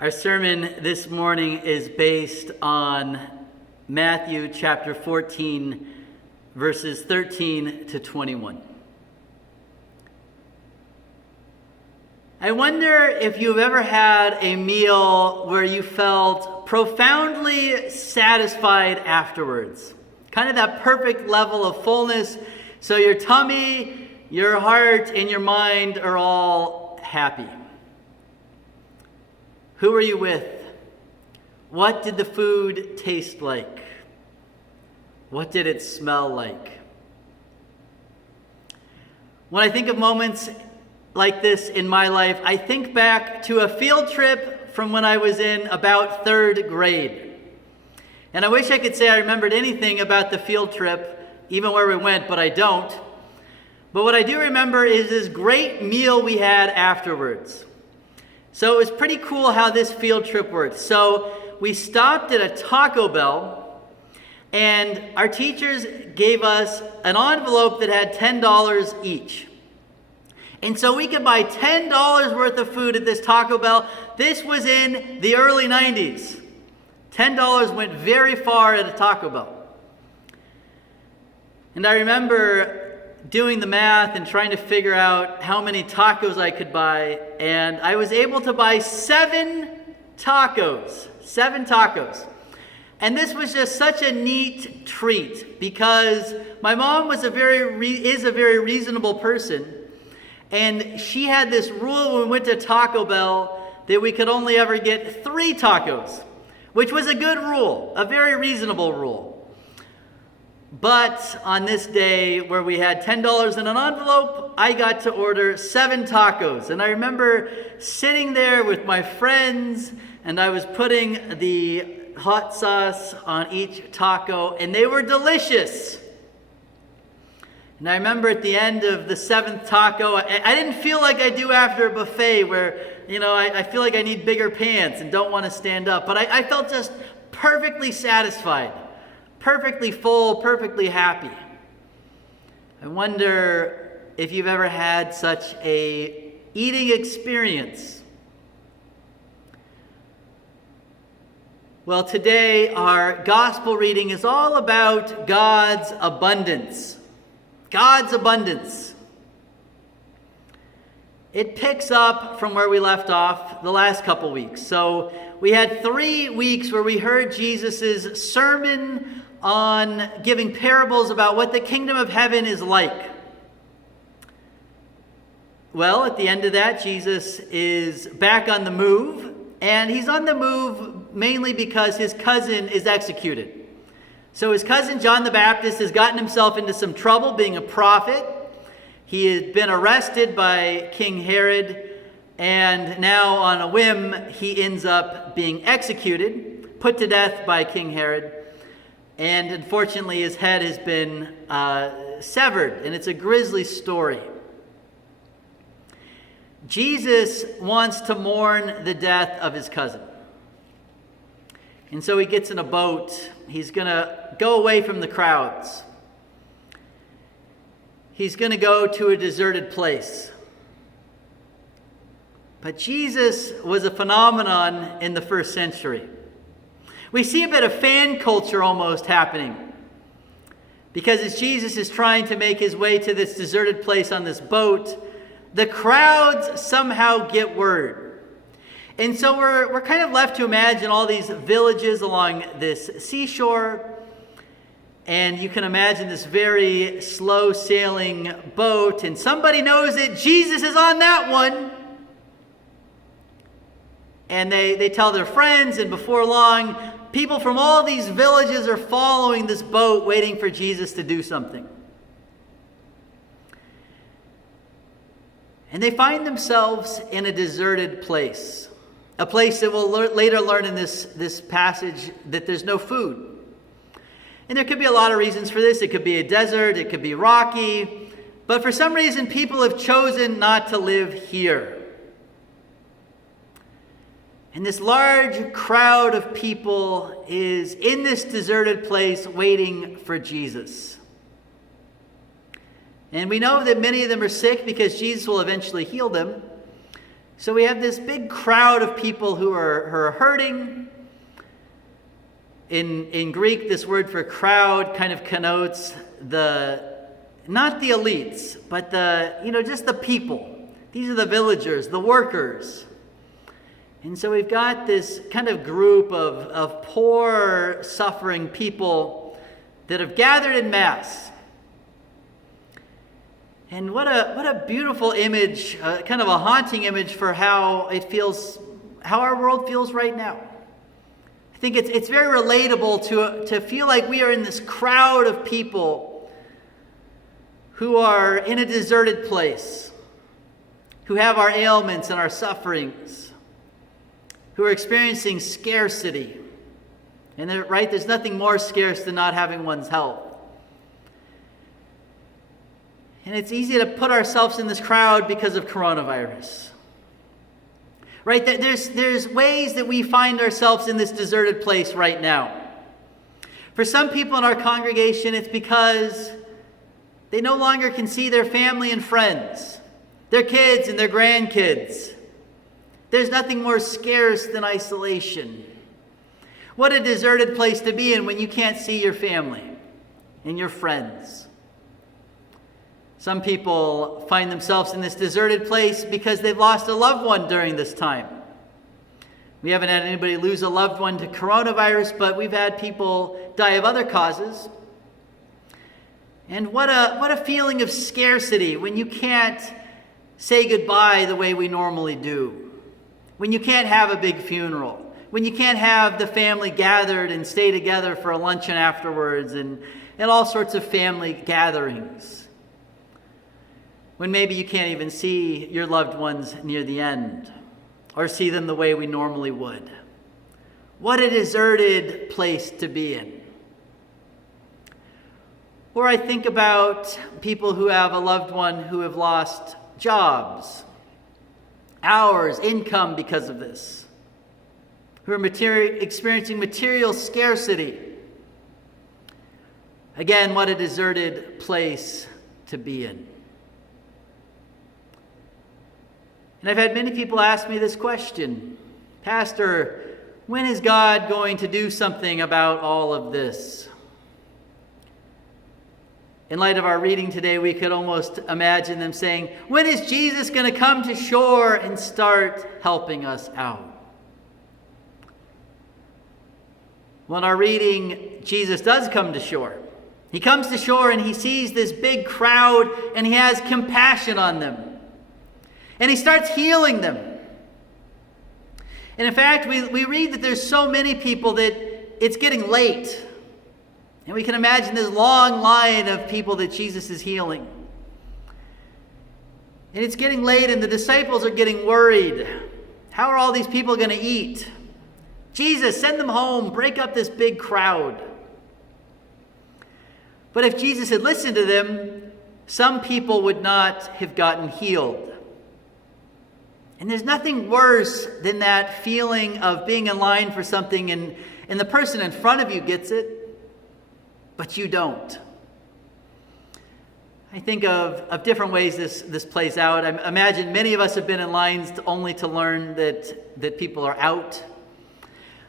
Our sermon this morning is based on Matthew chapter 14, verses 13 to 21. I wonder if you've ever had a meal where you felt profoundly satisfied afterwards. Kind of that perfect level of fullness, so your tummy, your heart, and your mind are all happy. Who were you with? What did the food taste like? What did it smell like? When I think of moments like this in my life, I think back to a field trip from when I was in about third grade. And I wish I could say I remembered anything about the field trip, even where we went, but I don't. But what I do remember is this great meal we had afterwards. So it was pretty cool how this field trip worked. So we stopped at a Taco Bell, and our teachers gave us an envelope that had $10 each. And so we could buy $10 worth of food at this Taco Bell. This was in the early 90s. $10 went very far at a Taco Bell. And I remember doing the math and trying to figure out how many tacos I could buy, and I was able to buy 7 tacos. And this was just such a neat treat because my mom was is a very reasonable person, and she had this rule when we went to Taco Bell that we could only ever get 3 tacos, which was a good rule, a very reasonable rule. But on this day where we had $10 in an envelope, I got to order 7 tacos. And I remember sitting there with my friends, and I was putting the hot sauce on each taco, and they were delicious. And I remember at the end of the 7th taco, I didn't feel like I do after a buffet where, I feel like I need bigger pants and don't want to stand up. But I felt just perfectly satisfied. Perfectly full, perfectly happy. I wonder if you've ever had such a eating experience. Well, today our gospel reading is all about God's abundance. God's abundance. It picks up from where we left off the last couple weeks. So we had 3 weeks where we heard Jesus' sermon on giving parables about what the kingdom of heaven is like. Well, at the end of that, Jesus is back on the move, and he's on the move mainly because his cousin is executed. So his cousin John the Baptist has gotten himself into some trouble being a prophet. He had been arrested by King Herod, and now on a whim, he ends up being executed, put to death by King Herod. And unfortunately, his head has been severed, and it's a grisly story. Jesus wants to mourn the death of his cousin. And so he gets in a boat. He's going to go away from the crowds. He's going to go to a deserted place. But Jesus was a phenomenon in the first century. We see a bit of fan culture almost happening. Because as Jesus is trying to make his way to this deserted place on this boat, the crowds somehow get word. And so we're kind of left to imagine all these villages along this seashore. And you can imagine this very slow sailing boat. And somebody knows that Jesus is on that one. And they tell their friends, and before long, people from all these villages are following this boat, waiting for Jesus to do something. And they find themselves in a deserted place. A place that we'll later learn in this passage that there's no food. And there could be a lot of reasons for this. It could be a desert, it could be rocky. But for some reason, people have chosen not to live here. And this large crowd of people is in this deserted place waiting for Jesus. And we know that many of them are sick because Jesus will eventually heal them. So we have this big crowd of people who are hurting. In Greek, this word for crowd kind of connotes not the elites, but just the people. These are the villagers, the workers. And so we've got this kind of group of poor, suffering people that have gathered in mass. And what a beautiful image, kind of a haunting image for how our world feels right now. I think it's very relatable to feel like we are in this crowd of people who are in a deserted place, who have our ailments and our sufferings, who are experiencing scarcity. And there's nothing more scarce than not having one's health. And it's easy to put ourselves in this crowd because of coronavirus. Right? There's ways that we find ourselves in this deserted place right now. For some people in our congregation, it's because they no longer can see their family and friends, their kids and their grandkids. There's nothing more scarce than isolation. What a deserted place to be in when you can't see your family and your friends. Some people find themselves in this deserted place because they've lost a loved one during this time. We haven't had anybody lose a loved one to coronavirus, but we've had people die of other causes. And what a feeling of scarcity when you can't say goodbye the way we normally do. When you can't have a big funeral. When you can't have the family gathered and stay together for a luncheon afterwards and all sorts of family gatherings. When maybe you can't even see your loved ones near the end or see them the way we normally would. What a deserted place to be in. Or I think about people who have a loved one who have lost jobs, hours, income because of this, who are experiencing material scarcity. Again, what a deserted place to be in. And I've had many people ask me this question, Pastor, when is God going to do something about all of this? In light of our reading today, we could almost imagine them saying, when is Jesus going to come to shore and start helping us out? Well, in our reading, Jesus does come to shore. He comes to shore and he sees this big crowd and he has compassion on them. And he starts healing them. And in fact, we read that there's so many people that it's getting late. And we can imagine this long line of people that Jesus is healing. And it's getting late and the disciples are getting worried. How are all these people going to eat? Jesus, send them home. Break up this big crowd. But if Jesus had listened to them, some people would not have gotten healed. And there's nothing worse than that feeling of being in line for something and the person in front of you gets it, but you don't. I think of different ways this plays out. I imagine many of us have been in lines only to learn that people are out.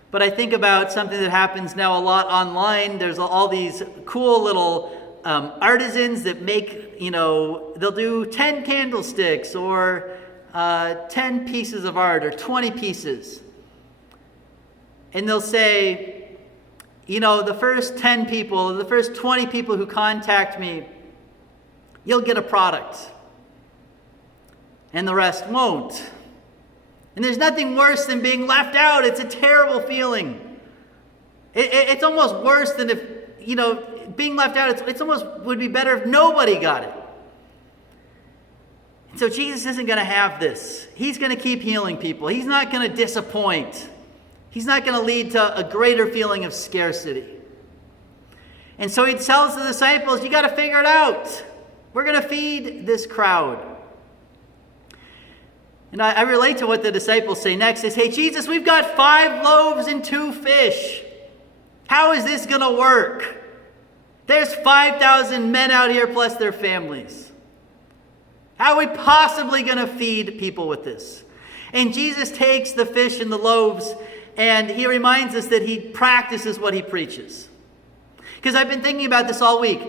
But I think about something that happens now a lot online. There's all these cool little artisans that make, they'll do 10 candlesticks or 10 pieces of art or 20 pieces. And they'll say, the first 10 people, the first 20 people who contact me, you'll get a product. And the rest won't. And there's nothing worse than being left out. It's a terrible feeling. It's almost worse than if, being left out, it's almost would be better if nobody got it. And so Jesus isn't going to have this. He's going to keep healing people. He's not going to disappoint. He's not going to lead to a greater feeling of scarcity. And so he tells the disciples, you got to figure it out. We're going to feed this crowd. And I relate to what the disciples say next. They say, Jesus, we've got 5 loaves and 2 fish. How is this going to work? There's 5,000 men out here plus their families. How are we possibly going to feed people with this? And Jesus takes the fish and the loaves, and he reminds us that he practices what he preaches. Because I've been thinking about this all week.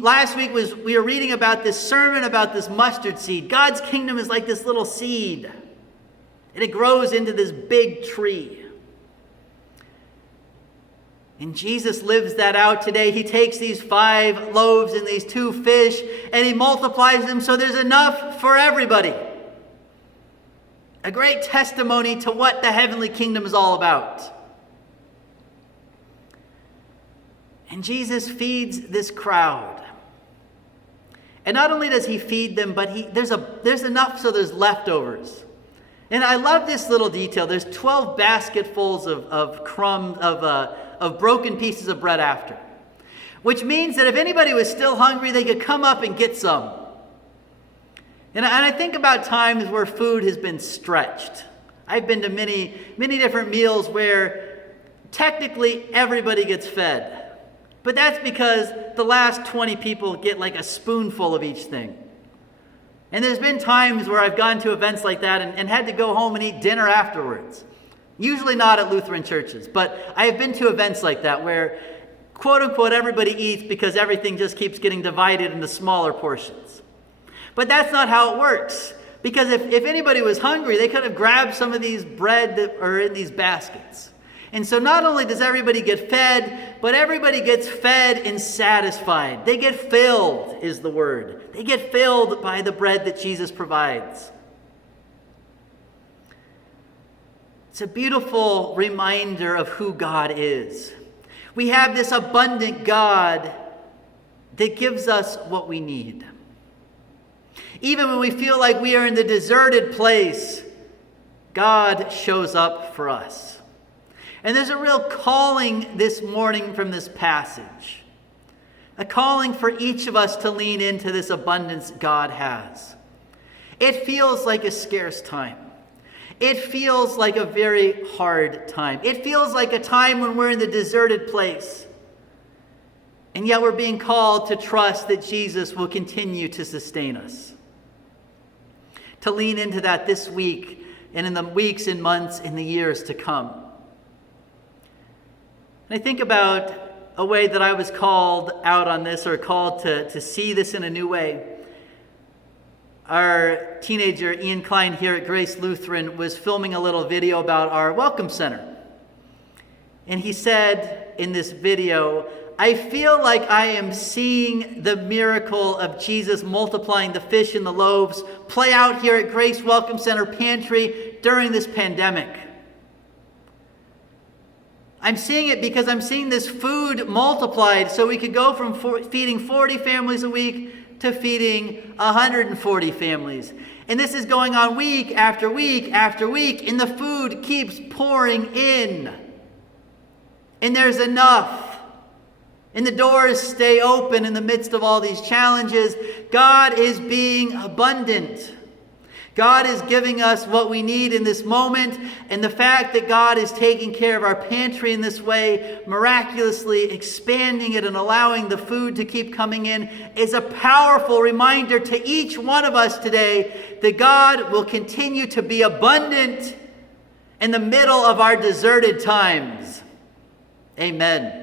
Last week we were reading about this sermon about this mustard seed. God's kingdom is like this little seed, and it grows into this big tree. And Jesus lives that out today. He takes these 5 loaves and these 2 fish, and he multiplies them so there's enough for everybody. A great testimony to what the heavenly kingdom is all about. And Jesus feeds this crowd. And not only does he feed them, but there's enough so there's leftovers. And I love this little detail. There's 12 basketfuls of crumbs, of broken pieces of bread after. Which means that if anybody was still hungry, they could come up and get some. And I think about times where food has been stretched. I've been to many, many different meals where technically everybody gets fed. But that's because the last 20 people get like a spoonful of each thing. And there's been times where I've gone to events like that and had to go home and eat dinner afterwards. Usually not at Lutheran churches, but I have been to events like that where, quote unquote, everybody eats because everything just keeps getting divided into smaller portions. But that's not how it works. Because if anybody was hungry, they could have grabbed some of these bread that are in these baskets. And so not only does everybody get fed, but everybody gets fed and satisfied. They get filled, is the word. They get filled by the bread that Jesus provides. It's a beautiful reminder of who God is. We have this abundant God that gives us what we need. Even when we feel like we are in the deserted place, God shows up for us. And there's a real calling this morning from this passage. A calling for each of us to lean into this abundance God has. It feels like a scarce time. It feels like a very hard time. It feels like a time when we're in the deserted place. And yet we're being called to trust that Jesus will continue to sustain us. To lean into that this week and in the weeks and months and the years to come. And I think about a way that I was called out on this, or called to see this in a new way. Our teenager, Ian Klein, here at Grace Lutheran, was filming a little video about our Welcome Center. And he said in this video, "I feel like I am seeing the miracle of Jesus multiplying the fish and the loaves play out here at Grace Welcome Center Pantry during this pandemic. I'm seeing it because I'm seeing this food multiplied so we could go from feeding 40 families a week to feeding 140 families. And this is going on week after week after week, and the food keeps pouring in. And there's enough. And the doors stay open in the midst of all these challenges. God is being abundant. God is giving us what we need in this moment, and the fact that God is taking care of our pantry in this way, miraculously expanding it and allowing the food to keep coming in, is a powerful reminder to each one of us today that God will continue to be abundant in the middle of our deserted times. Amen.